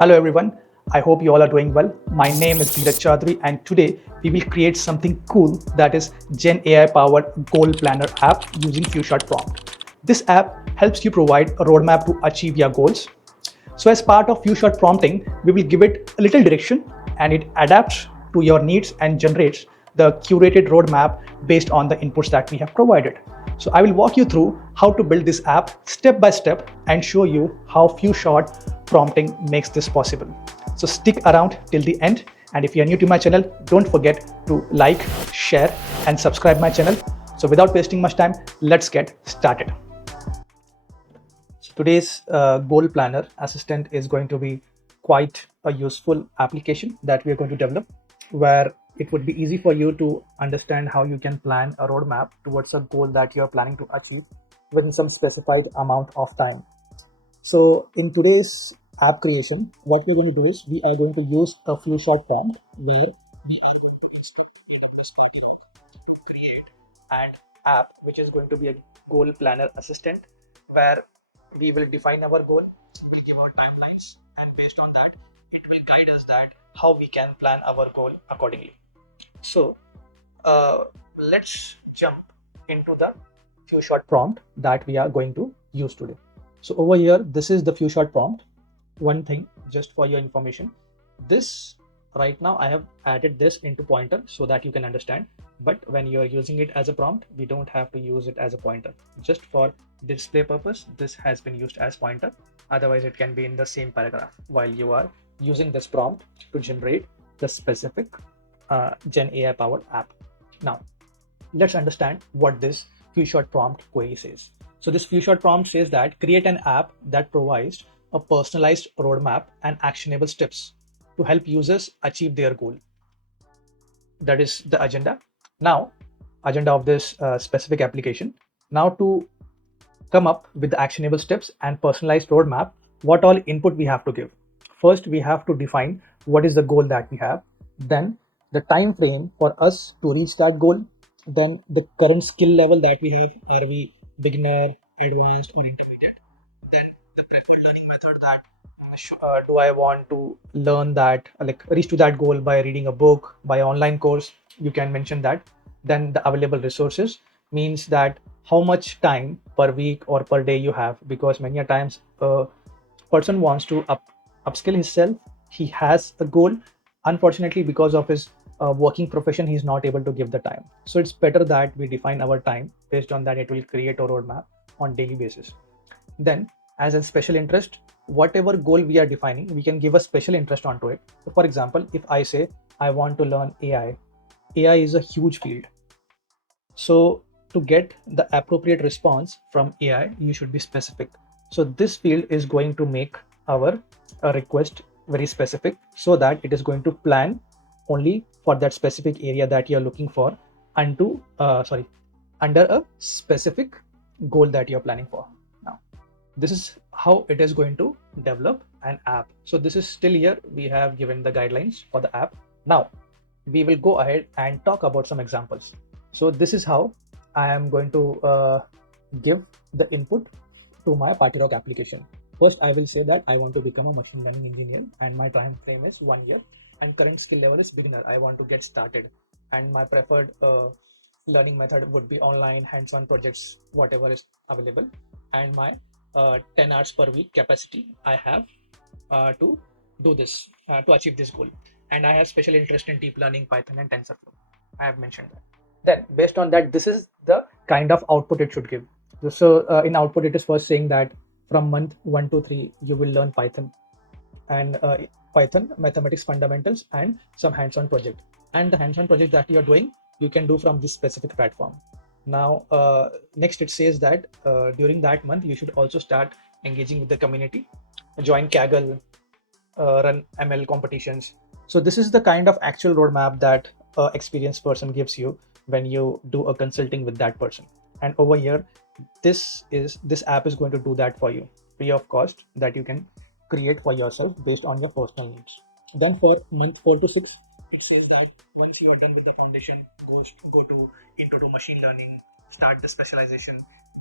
Hello everyone, I hope you all are doing well. My name is Dheeraj and today we will create something cool that is Gen AI powered goal planner app using FewShot prompt. This app helps you provide a roadmap to achieve your goals. So as part of FewShot prompting, we will give it a little direction and it adapts to your needs and generates the curated roadmap based on the inputs that we have provided. So I will walk you through how to build this app step by step and show you how FewShot prompting makes this possible. So stick around till the end, and if you are new to my channel, don't forget to like, share and subscribe my channel. So without wasting much time, let's get started. So today's goal planner assistant is going to be quite a useful application that we are going to develop, where it would be easy for you to understand how you can plan a roadmap towards a goal that you're planning to achieve within some specified amount of time. So in today's app creation, what we're going to do is we are going to use a few short prompt where we are going to instruct AWS PartyRock to create an app which is going to be a goal planner assistant where we will define our goal, we'll give our timelines, and based on that, it will guide us that how we can plan our goal accordingly. So uh, let's jump into the few short prompt that we are going to use today. So over here, this is the few short prompt. One thing just for your information, this right now I have added this into pointer so that you can understand, but when you are using it as a prompt, we don't have to use it as a pointer. Just for display purpose, this has been used as pointer. Otherwise it can be in the same paragraph while you are using this prompt to generate the specific Gen AI powered app. Now let's understand what this few short prompt query says. So this few short prompt says that create an app that provides a personalized roadmap and actionable steps to help users achieve their goal. That is the agenda. Now, agenda of this specific application. Now to come up with the actionable steps and personalized roadmap, what all input we have to give. First, we have to define what is the goal that we have, then the time frame for us to reach that goal, then the current skill level that we have, are we beginner, advanced or intermediate, then the preferred learning method that do I want to learn that, like reach to that goal by reading a book, by online course, you can mention that. Then the available resources means that how much time per week or per day you have, because many a times a person wants to upskill himself, he has a goal, unfortunately because of his working profession he's not able to give the time. So it's better that we define our time. Based on that, it will create a roadmap on daily basis. Then as a special interest, whatever goal we are defining, we can give a special interest onto it. So for example, if I say I want to learn AI is a huge field. So to get the appropriate response from AI, you should be specific. So this field is going to make our request very specific so that it is going to plan only for that specific area that you're looking for, under a specific goal that you're planning for. Now this is how it is going to develop an app. So this is still here, we have given the guidelines for the app. Now we will go ahead and talk about some examples. So this is how I am going to give the input to my PartyRock application. First, I will say that I want to become a machine learning engineer and my time frame is 1 year and current skill level is beginner. I want to get started and my preferred learning method would be online hands-on projects, whatever is available, and my 10 hours per week capacity I have to do this, to achieve this goal. And I have special interest in deep learning, Python and TensorFlow. I have mentioned that. Then based on that, this is the kind of output it should give. So in output, it is first saying that from month 1 to 3, you will learn Python and Python, mathematics fundamentals, and some hands-on project. And the hands-on project that you are doing, you can do from this specific platform. Now, next it says that during that month, you should also start engaging with the community, join Kaggle, run ML competitions. So this is the kind of actual roadmap that a experienced person gives you when you do a consulting with that person. And over here, this app is going to do that for you free of cost, that you can create for yourself based on your personal needs. Then for month 4 to 6, it says that once you are done with the foundation, go to into to machine learning, start the specialization.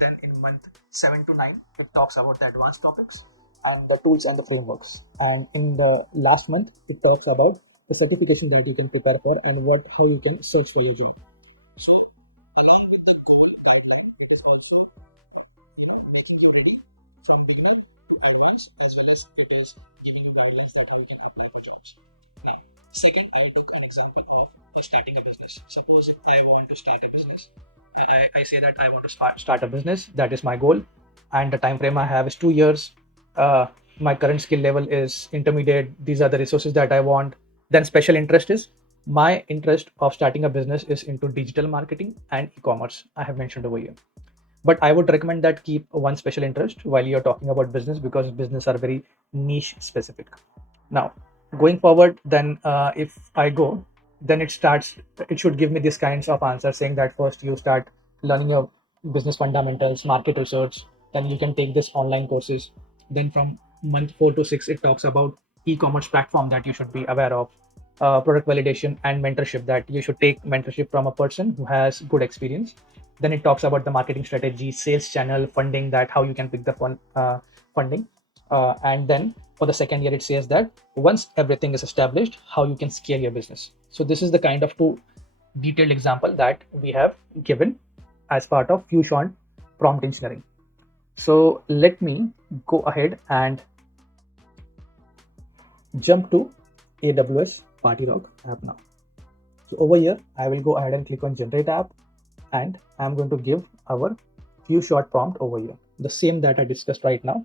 Then in month 7 to 9, it talks about the advanced topics. and the tools and the frameworks. And in the last month, it talks about the certification that you can prepare for and how you can search for your job. So, along with the goal guideline, it is also making you ready from beginner to advanced, as well as it is giving you guidelines that how you can apply for jobs. Now, second, I took an example of starting a business. Suppose if I want to start a business, I say that I want to start a business. That is my goal, and the time frame I have is 2 years. My current skill level is intermediate. These are the resources that I want. Then special interest is my interest of starting a business is into digital marketing and e-commerce. I have mentioned over here, but I would recommend that keep one special interest while you're talking about business, because business are very niche specific. Now, going forward, then if I go, then it should give me this kinds of answers saying that first you start learning your business fundamentals, market research, then you can take this online courses. Then from month 4 to 6, it talks about e-commerce platform that you should be aware of, product validation and mentorship, that you should take mentorship from a person who has good experience. Then it talks about the marketing strategy, sales channel, funding, that how you can pick the funding. And then for the second year, it says that once everything is established, how you can scale your business. So this is the kind of two detailed example that we have given as part of Fusion prompt engineering. So let me go ahead and jump to AWS PartyRock app now. So over here, I will go ahead and click on generate app, and I'm going to give our few short prompt over here, the same that I discussed right now.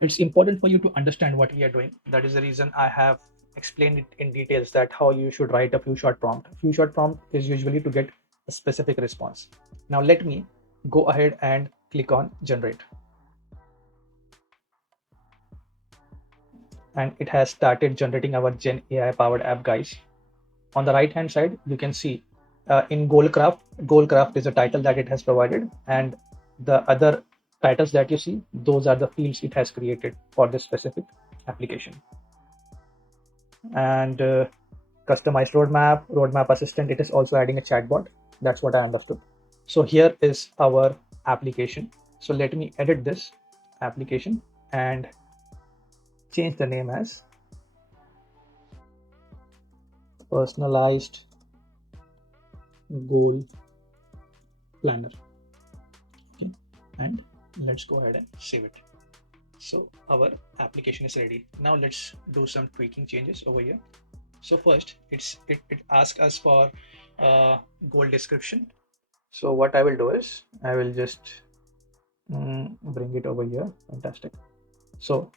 It's important for you to understand what we are doing. That is the reason I have explained it in details, that how you should write a few short prompt. Few short prompt is usually to get a specific response. Now let me go ahead and click on generate. And it has started generating our Gen AI powered app, guys. On the right hand side, you can see in Goalcraft is a title that it has provided, and the other titles that you see, those are the fields it has created for this specific application. And customized roadmap assistant, it is also adding a chatbot. That's what I understood. So here is our application. So let me edit this application and change the name as personalized goal planner. Okay, and let's go ahead and save it. So our application is ready. Now let's do some tweaking changes over here. So first, it asks us for goal description. So what I will do is I will just bring it over here. Fantastic. So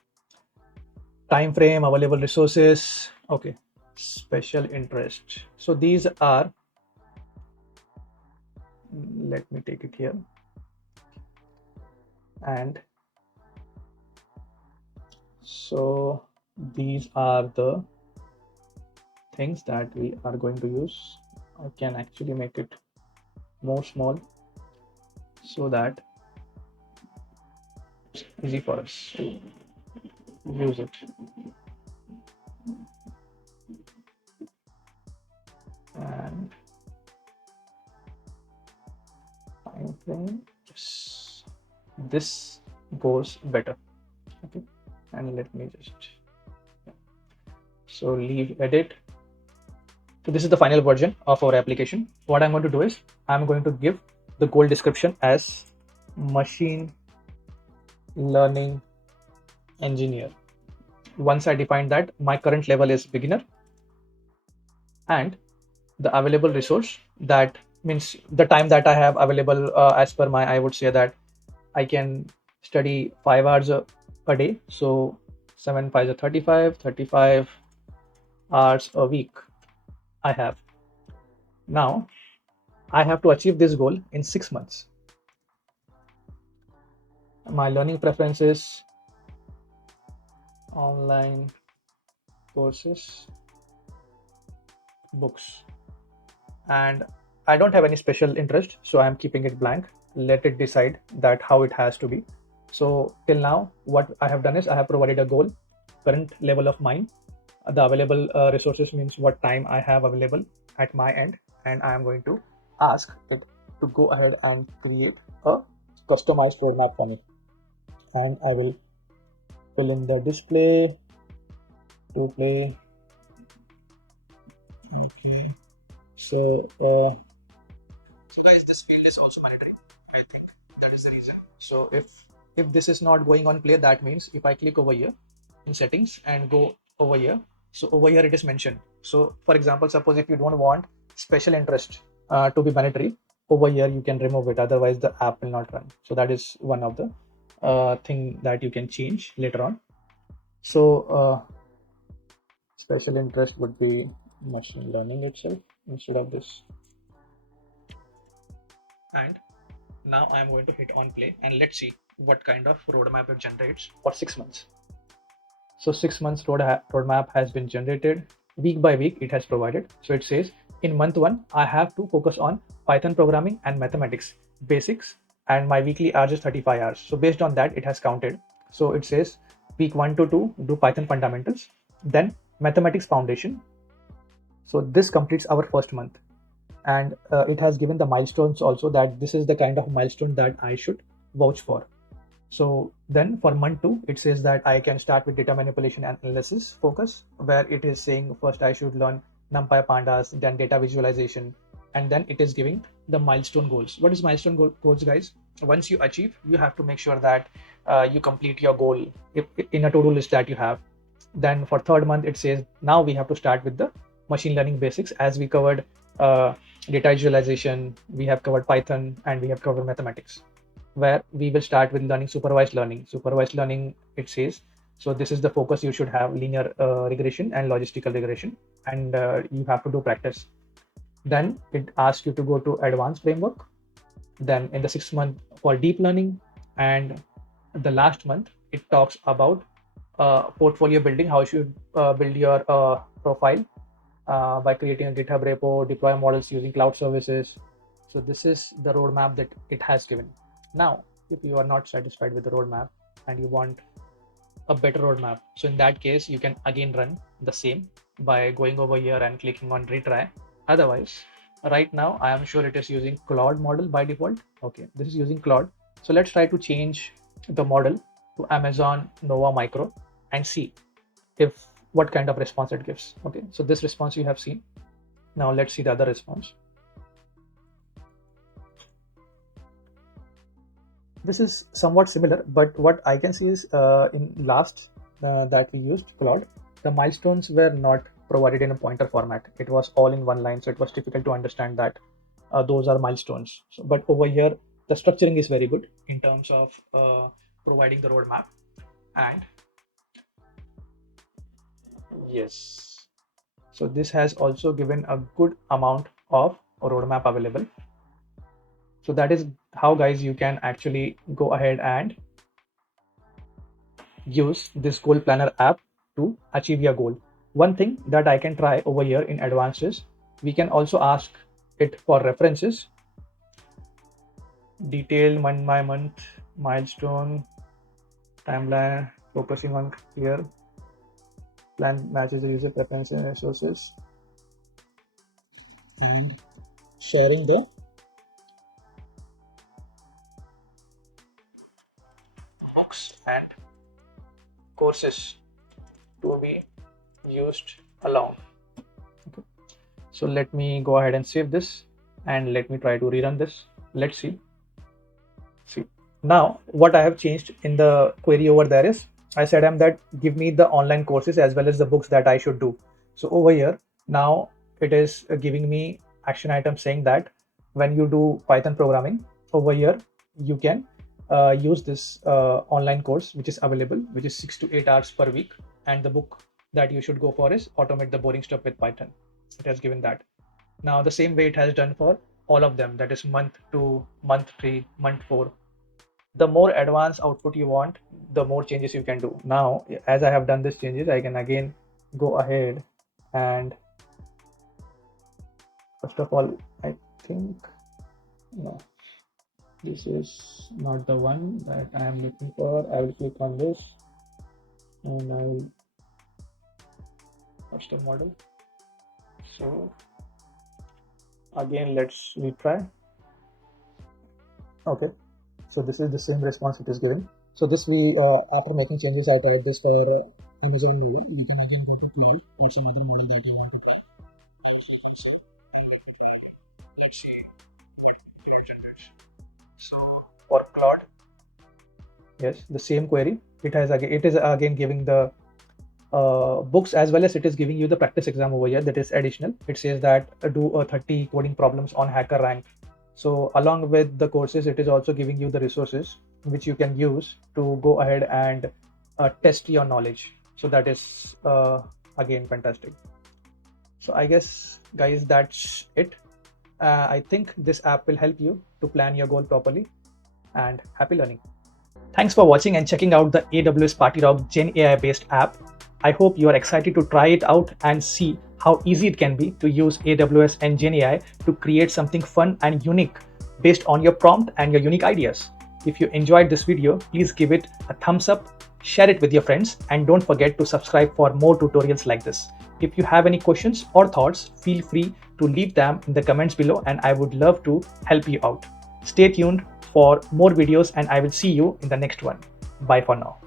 time frame, available resources. Okay, special interest. So these are, let me take it here, and so these are the things that we are going to use. I can actually make it more small so that it's easy for us to use it. And time frame, yes, this goes better. Okay, and let me just, so leave edit. So this is the final version of our application. What I'm going to do is I'm going to give the goal description as machine learning engineer. Once I define that, my current level is beginner, and the available resource, that means the time that I have available, as per my, I would say that I can study 5 hours a day. So 7 5 is 35 hours a week I have. Now I have to achieve this goal in 6 months. My learning preferences, online courses, books, and I don't have any special interest, so I'm keeping it blank. Let it decide that how it has to be. So till now, what I have done is I have provided a goal, current level of mine, the available resources means what time I have available at my end, and I am going to ask it to go ahead and create a customized roadmap for me, and I will pull in the display to play. Okay, so so guys, this field is also mandatory. I think that is the reason. So if this is not going on play, that means if I click over here in settings and go over here, so over here it is mentioned. So for example, suppose if you don't want special interest to be mandatory, over here you can remove it. Otherwise, the app will not run. So that is one of the thing that you can change later on. So special interest would be machine learning itself instead of this. And now I'm going to hit on play and let's see what kind of roadmap it generates for 6 months. So 6 months roadmap has been generated. Week by week it has provided. So it says in month 1 I have to focus on Python programming and mathematics basics, and my weekly hours is 35 hours. So based on that it has counted. So it says week 1 to 2 do Python fundamentals, then mathematics foundation. So this completes our first month, and it has given the milestones also, that this is the kind of milestone that I should vouch for. So then for month 2, it says that I can start with data manipulation and analysis focus, where it is saying first I should learn NumPy pandas, then data visualization, and then it is giving the milestone goals. What is milestone goals, guys? Once you achieve, you have to make sure that you complete your goal in a to-do list that you have. Then for third month, it says now we have to start with the machine learning basics, as we covered data visualization, we have covered Python, and we have covered mathematics, where we will start with learning supervised learning. Supervised learning, it says, so this is the focus you should have: linear regression and logistical regression, and you have to do practice. Then it asks you to go to advanced framework. Then in the 6th month for deep learning, and the last month it talks about portfolio building, how you should build your profile by creating a GitHub repo, deploy models using cloud services. So this is the roadmap that it has given. Now, if you are not satisfied with the roadmap and you want a better roadmap, so in that case, you can again run the same by going over here and clicking on retry. Otherwise, right now, I am sure it is using Claude model by default. Okay, this is using Claude. So let's try to change the model to Amazon Nova Micro and see if what kind of response it gives. Okay, so this response you have seen. Now let's see the other response. This is somewhat similar, but what I can see is in last that we used Claude, the milestones were not provided in a pointer format. It was all in one line, so it was difficult to understand that those are milestones. So, but over here, the structuring is very good in terms of providing the roadmap. And yes, so this has also given a good amount of roadmap available. So that is how, guys, you can actually go ahead and use this goal planner app to achieve your goal. One thing that I can try over here in advanced is we can also ask it for references, detailed month by month milestone timeline, focusing on clear plan matches the user preferences and resources, and sharing the books and courses to be used along. Okay. So let me go ahead and save this and let me try to rerun this. Let's see. Now what I have changed in the query over there is I said that give me the online courses as well as the books that I should do. So over here now it is giving me action item saying that when you do Python programming over here, you can use this online course which is available, which is 6 to 8 hours per week, and the book that you should go for is Automate the Boring Stuff with Python. It has given that. Now the same way it has done for all of them, that is month 2, month 3, month 4. The more advanced output you want, the more changes you can do. Now, as I have done these changes, I can again go ahead and first of all, I think no, this is not the one that I am looking for. I will click on this and I will custom model. So again, let's retry. Okay, so this is the same response it is giving. So this we after making changes, I tried this for Amazon model. You can again go to cloud or some other model that you want to try. Let's see what it generates. So for Claude, yes, the same query. It is again giving the books as well as it is giving you the practice exam over here. That is additional. It says that do 30 coding problems on hacker rank. So along with the courses, it is also giving you the resources which you can use to go ahead and test your knowledge. So that is again fantastic. So I guess guys, that's it. I think this app will help you to plan your goal properly, and happy learning. Thanks for watching and checking out the AWS PartyRock Gen AI based app. I hope you are excited to try it out and see how easy it can be to use AWS and Gen AI to create something fun and unique based on your prompt and your unique ideas. If you enjoyed this video, please give it a thumbs up, share it with your friends, and don't forget to subscribe for more tutorials like this. If you have any questions or thoughts, feel free to leave them in the comments below and I would love to help you out. Stay tuned for more videos and I will see you in the next one. Bye for now.